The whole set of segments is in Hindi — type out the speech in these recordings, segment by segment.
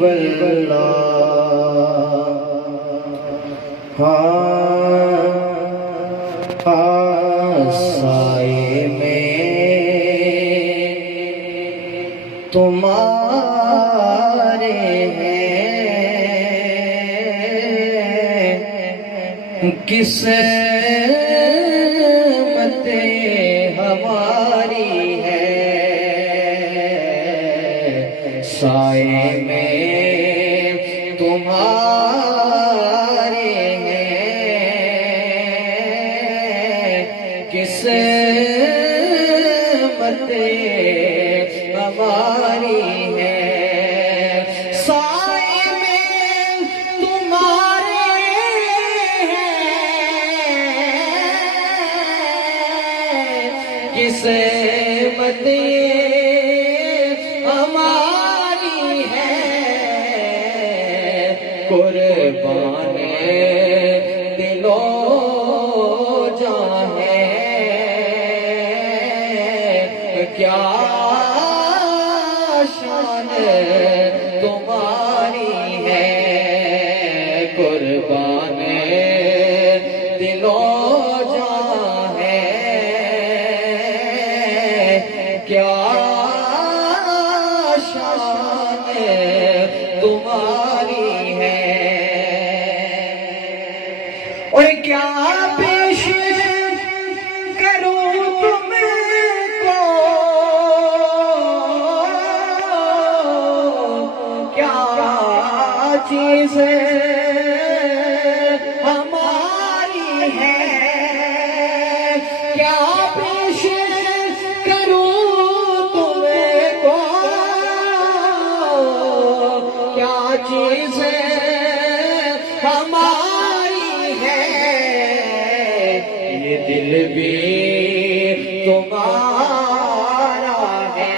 वल्लाह साए में तुम्हारे हैं किस्मत हमारी है साए में तुम्हारे हैं किस्मत हमारी है साए में तुम्हारे हैं किस्मत हमारी है कुर्बान दिलो जान है क्या शान तुम्हारी है कुर्बान दिलो जान है क्या शान तुम्हारी है और क्या पेश करूं तुमको क्या चीज हमारी है क्या पेश करूं तुमको क्या चीज हमारी है ये दिल भी तुम्हारा है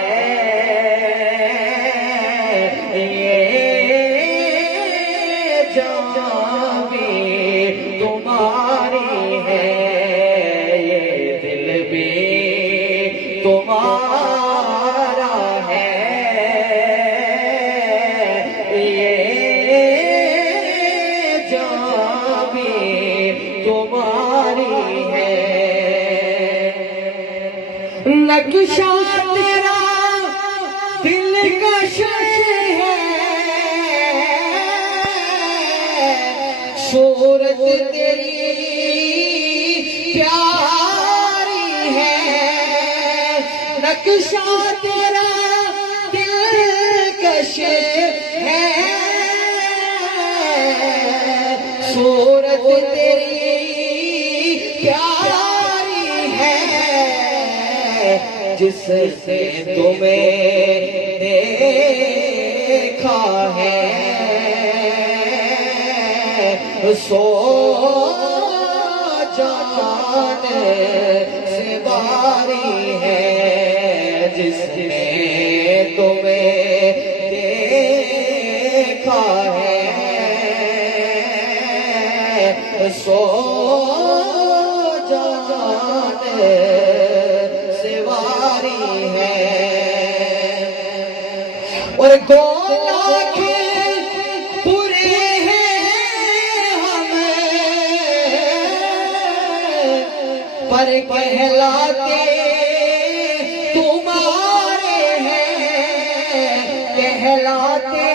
ये जान भी तुम्हारी है ये दिल भी तुम्हारा है ये जान भी तुम्हारी है नक्शा तेरा दिलकश है सूरत तेरी प्यारी है नक्शा तेरा दिलकश है सूरत तेरी प्यारी है जिससे तुम्हें देखा है सो जान से बारी है जिसने तुम्हें देखा है सो जान से बारी है और 2 लाख पूरे पर कहलाते तुम्हारे हैं कहलाते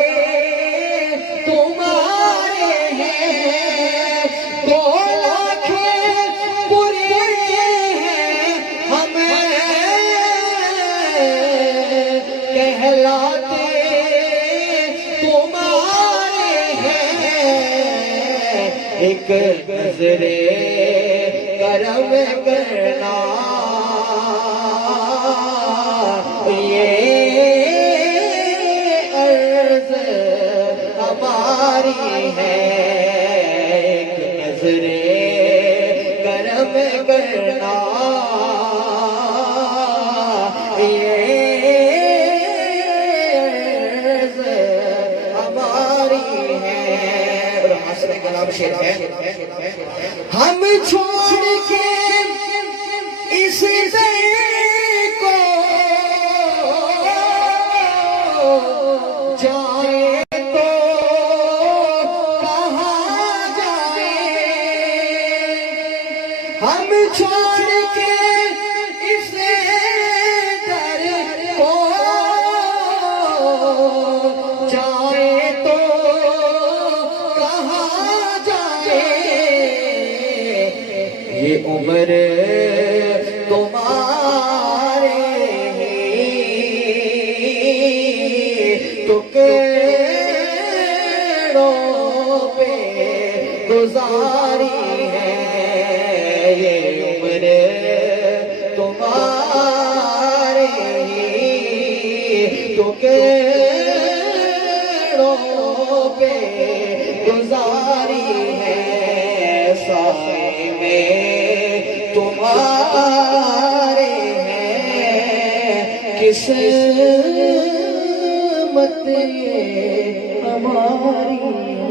तुम्हारे हैं 2 लाख पूरे हैं हमें कहलाते तुम्हारे हैं एक नजरे करम करना ये अर्ज हमारी है एक नजरे करम करना ये अर्ज हमारी है और हंसने का नाम शेर है हम छोड़ के इस दर को जाए जाए तो कहाँ जाए, ये उम्र तुम्हारे टुकड़ों पे गुजारी है, ये उम्र तुम्हारे टुकड़ों पे गुजारी है, साए में तुम्हारे हैं, किस्मत ये हमारी है।